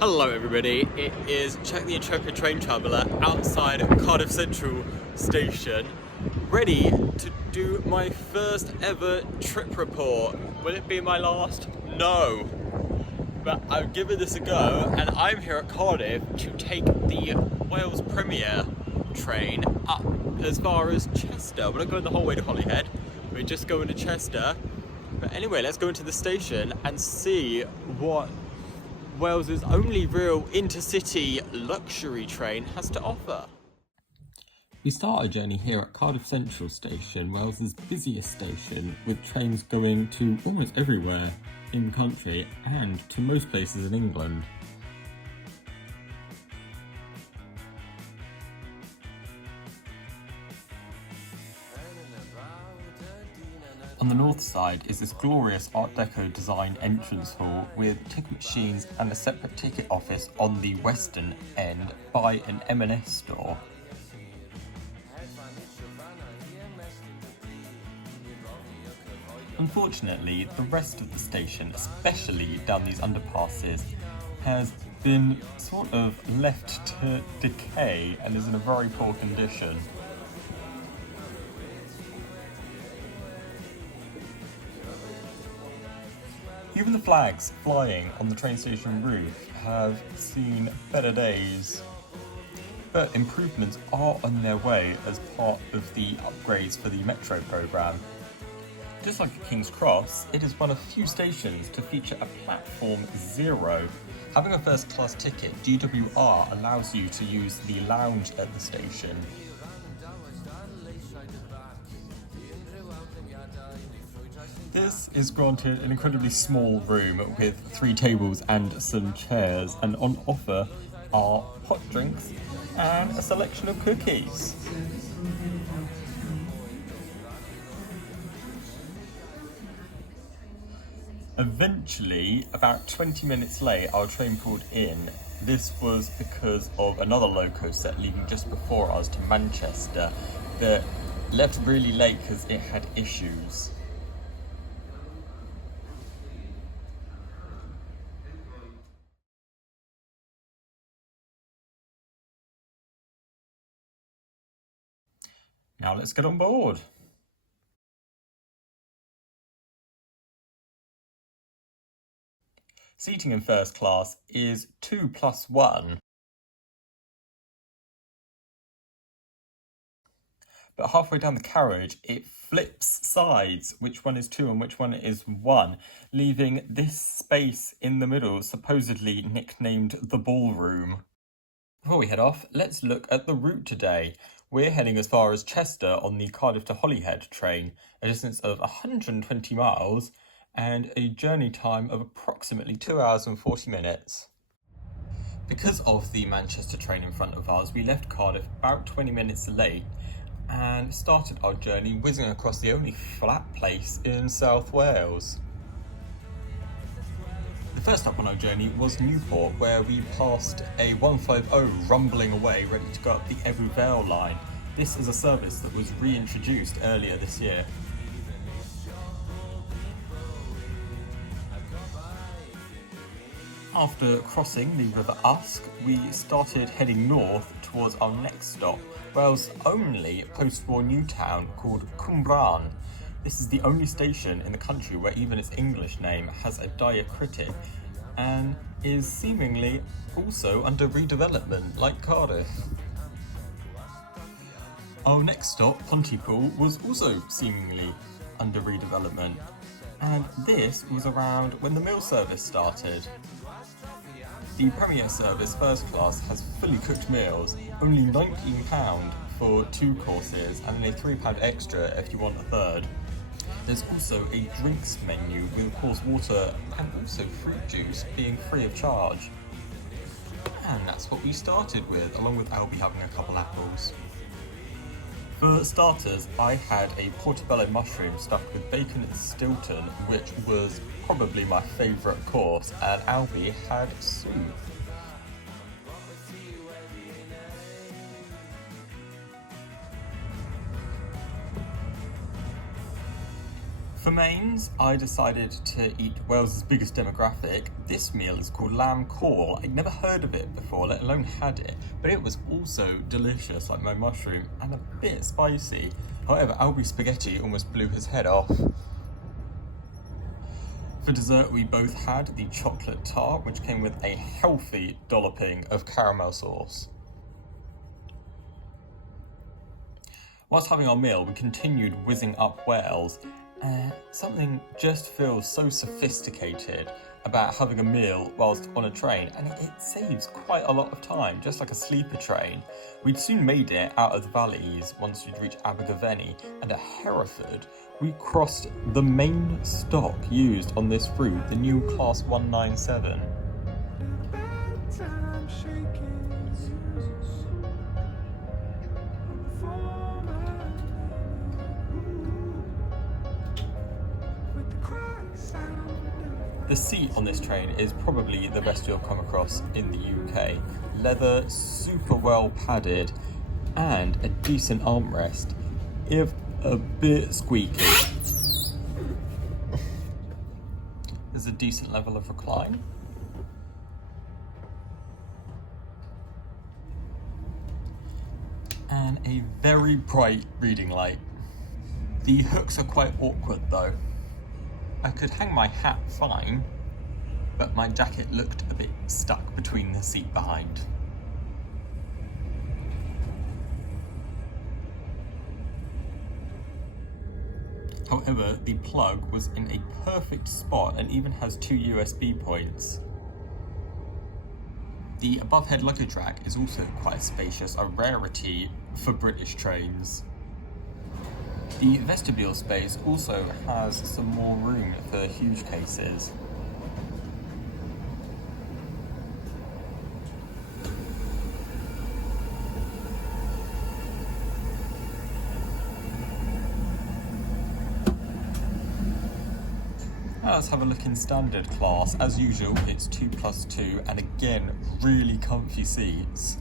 Hello everybody, it is Check the Intrepid Train Traveller outside Cardiff Central Station, ready to do my first ever trip report. Will it be my last? No. But I've given this a go and I'm here at Cardiff to take the Wales Premier train up as far as Chester. We're not going the whole way to Holyhead, we're just going to Chester. But anyway, let's go into the station and see what Wales's only real intercity luxury train has to offer. We start our journey here at Cardiff Central Station, Wales's busiest station, with trains going to almost everywhere in the country and to most places in England. On the north side is this glorious Art Deco designed entrance hall with ticket machines and a separate ticket office on the western end by an M&S store. Unfortunately, the rest of the station, especially down these underpasses, has been sort of left to decay and is in a very poor condition. Even the flags flying on the train station roof have seen better days, but improvements are on their way as part of the upgrades for the Metro programme. Just like at King's Cross, it is one of few stations to feature a Platform Zero. Having a first class ticket, GWR allows you to use the lounge at the station. This is granted an incredibly small room with 3 tables and some chairs, and on offer are hot drinks and a selection of cookies. Eventually, about 20 minutes late, our train pulled in. This was because of another loco set leaving just before us to Manchester that left really late because it had issues. Now let's get on board. Seating in first class is 2+1. But halfway down the carriage, it flips sides, which one is 2 and which one is 1, leaving this space in the middle supposedly nicknamed the ballroom. Before we head off, let's look at the route today. We're heading as far as Chester on the Cardiff to Holyhead train, a distance of 120 miles and a journey time of approximately 2 hours and 40 minutes. Because of the Manchester train in front of us, we left Cardiff about 20 minutes late and started our journey whizzing across the only flat place in South Wales. The first stop on our journey was Newport, where we passed a 150 rumbling away, ready to go up the Ebbw Vale line. This is a service that was reintroduced earlier this year. After crossing the River Usk, we started heading north towards our next stop, Wales' only post-war new town called Cwmbran. This is the only station in the country where even its English name has a diacritic and is seemingly also under redevelopment like Cardiff. Our next stop, Pontypool, was also seemingly under redevelopment, and this was around when the meal service started. The Premier Service First Class has fully cooked meals, only £19 for 2 courses and then a £3 extra if you want a third. There's also a drinks menu with of course water and also fruit juice being free of charge. And that's what we started with, along with Albie having a couple apples. For starters, I had a portobello mushroom stuffed with bacon and Stilton, which was probably my favourite course, and Albie had soup. For mains, I decided to eat Wales's biggest demographic. This meal is called lamb caul. I'd never heard of it before, let alone had it, but it was also delicious, like my mushroom, and a bit spicy. However, Albury's spaghetti almost blew his head off. For dessert, we both had the chocolate tart, which came with a healthy dolloping of caramel sauce. Whilst having our meal, we continued whizzing up Wales. Something just feels so sophisticated about having a meal whilst on a train, and it saves quite a lot of time, just like a sleeper train. We'd soon made it out of the valleys once we'd reached Abergavenny, and at Hereford, we crossed the main stop used on this route, the new Class 197. The seat on this train is probably the best you'll come across in the UK. Leather, super well padded, and a decent armrest, if a bit squeaky. There's a decent level of recline. And a very bright reading light. The hooks are quite awkward though. I could hang my hat fine, but my jacket looked a bit stuck between the seat behind. However, the plug was in a perfect spot and even has 2 USB points. The above-head luggage rack is also quite spacious, a rarity for British trains. The vestibule space also has some more room for huge cases. Now let's have a look in standard class. As usual, it's 2+2, and again, really comfy seats.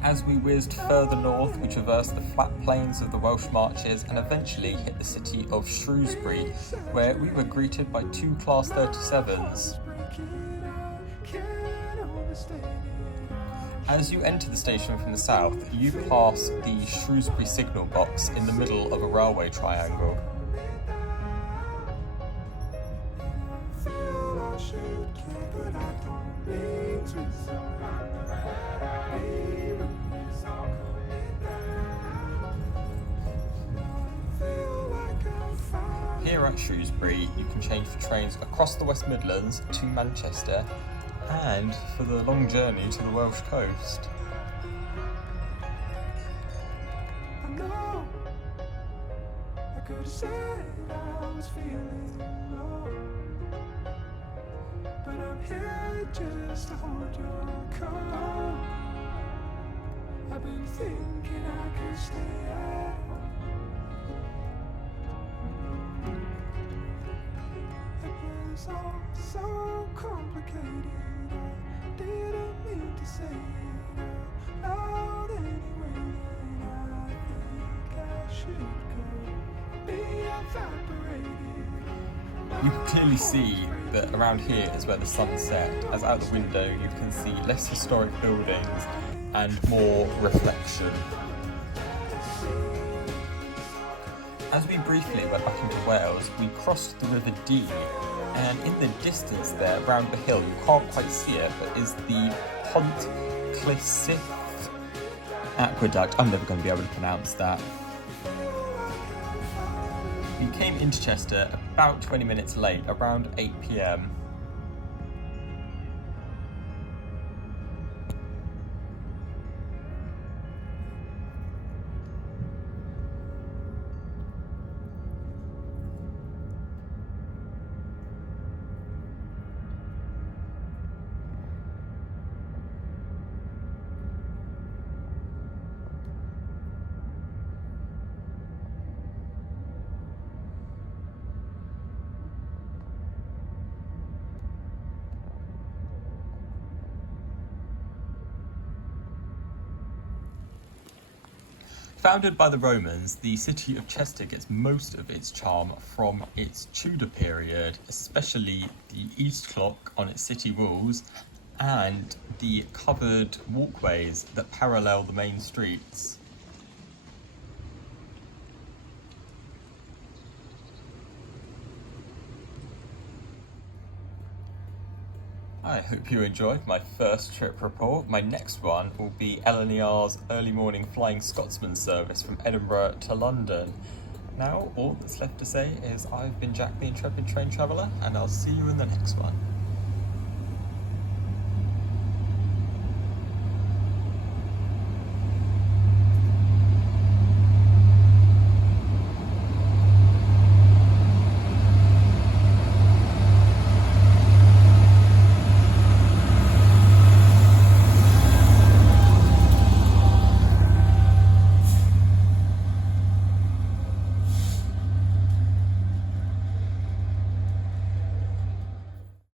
As we whizzed further north, we traversed the flat plains of the Welsh marches and eventually hit the city of Shrewsbury, where we were greeted by 2 Class 37s. As you enter the station from the south, you pass the Shrewsbury signal box in the middle of a railway triangle. Here at Shrewsbury, you can change for trains across the West Midlands to Manchester and for the long journey to the Welsh coast. I know I could have said I was feeling low, but I'm here just to hold your coat. I've been thinking I could stay at home. It was all so complicated. I didn't mean to say it out anyway. I think I should go be evaporated. You can clearly see that around here is where the sun set, as out the window you can see less historic buildings and more reflection. As we briefly went back into Wales, we crossed the River Dee, and in the distance there, round the hill, you can't quite see it, but is the Pont Clysych Aqueduct. I'm never going to be able to pronounce that. We came into Chester about 20 minutes late, around 8 PM. Founded by the Romans, the city of Chester gets most of its charm from its Tudor period, especially the east clock on its city walls and the covered walkways that parallel the main streets. I hope you enjoyed my first trip report. My next one will be LNER's early morning Flying Scotsman service from Edinburgh to London. Now, all that's left to say is I've been Jack the Intrepid Train Traveller, and I'll see you in the next one.